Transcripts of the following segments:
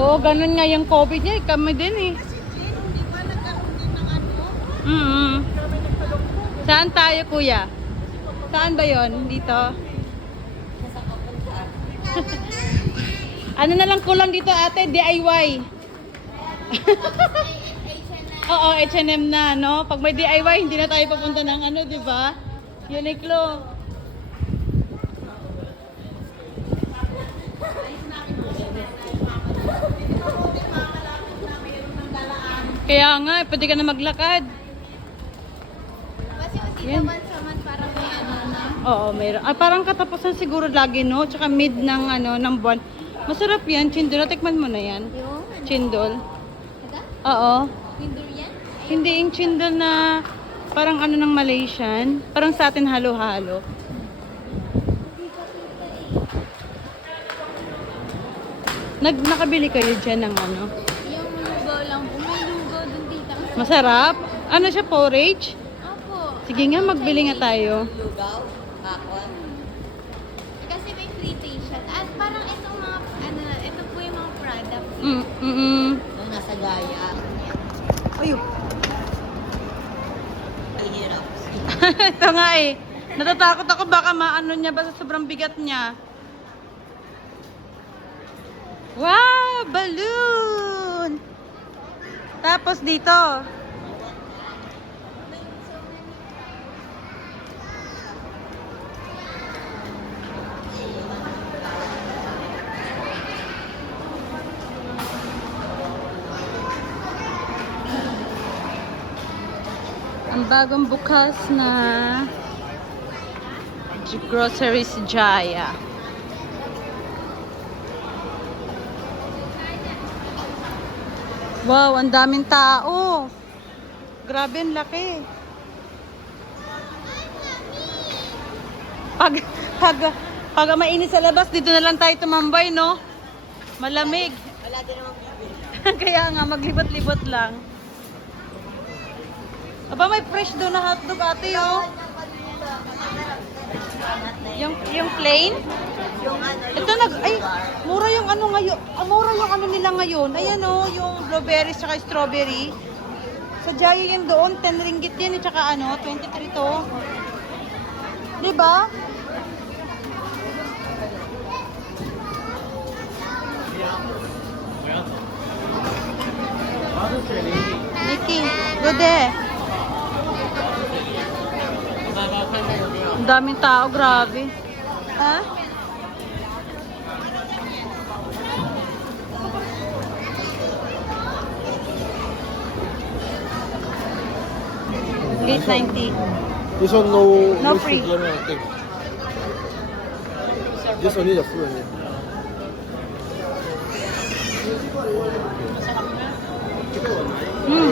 Oo, ganun nga yung COVID niya. Kami din eh. Kasi Jin, hindi ba nagkaroon din ng ano? Saan tayo, kuya? Saan ba yon? Dito? Ano na lang kulang dito, ate? DIY. Oo, H&M na, no? Pag may DIY, hindi na tayo papunta ng ano, di ba? Uniqlo. Kaya nga, pwede ka na maglakad. Kasi Yan. saman parang may ano na. Oo, mayroon. Ah, parang katapusan siguro lagi, no? Tsaka mid ng, ano, ng buwan. Masarap yan, chindol. Natikman mo na yan? Yung Chindol. Kada? Oo. Window yan? Hindi yung chindol na parang ano ng Malaysian. Parang sa atin halo-halo. Nakabili kayo dyan ng ano? Yung lugaw lang po. May lugaw dun dito. Masarap? Ano siya, porridge? Opo. Sige nga, magbili nga tayo. Lugaw? Kakon? Kasi may free t-shirt. At parang itong mga, ano na, ito po yung mga product. Nung nasa gaya. Ayun. Ang hirap. Ito nga eh. Natatakot ako baka maano niya ba sa sobrang bigat niya. Wow! Balloon! Tapos dito. Ang bagong bukas na groceries Jaya. Wow, ang daming tao. Grabe, ang laki. Pag mainit sa labas, dito na lang tayo tumambay, no? Malamig. Wala din naman bibili. Kaya nga, maglibot-libot lang. Aba, may fresh doon na hotdog, ate, oh. Yung plain? Yung ano, Ito mura yung ano ngayon. Mura yung ano nila ngayon. Ayan oh, yung blueberries tsaka strawberry. Sa Jaya yan doon, 10 ringgit yan, tsaka ano, 23 to. Diba? Nikki, good eh. Ang daming tao, grabe. Ha? $8.90. This one no No free. sugar, no thing. Just only the fruit. Only.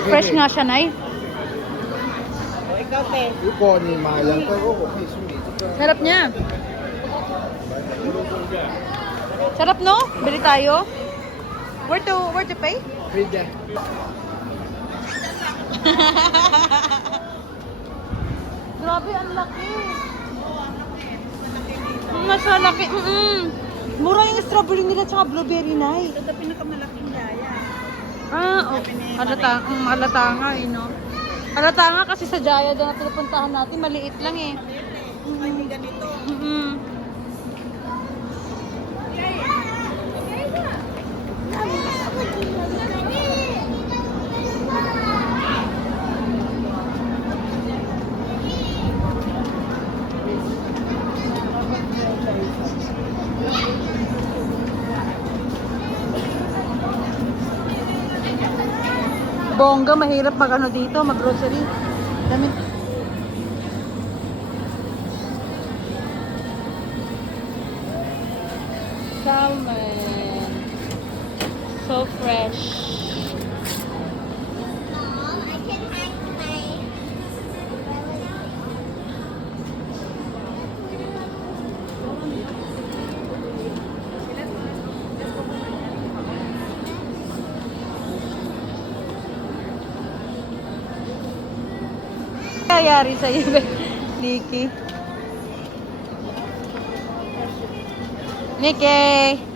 Fresh nga siya, Nay. ikaw, te. 如果你买2个肉，我可以送你这个。 Sarap niya. Sarap, no? Bili tayo. Where to pay? Free there. Grabe, ang laki. Mas malaki. Mura yung strawberry nila tsaka blueberry, Nay. Ito pinakamalaking gaya. Ah, oh. Halata nga, eh, no? Halata nga kasi sa Jaya doon na pinupuntahan natin, maliit lang eh. Ay, hindi ganito. Bongga, mahirap mag ano dito, mag grocery. Dami. Salmon. So fresh. Kayari sa iyo, Nikki. Nikki!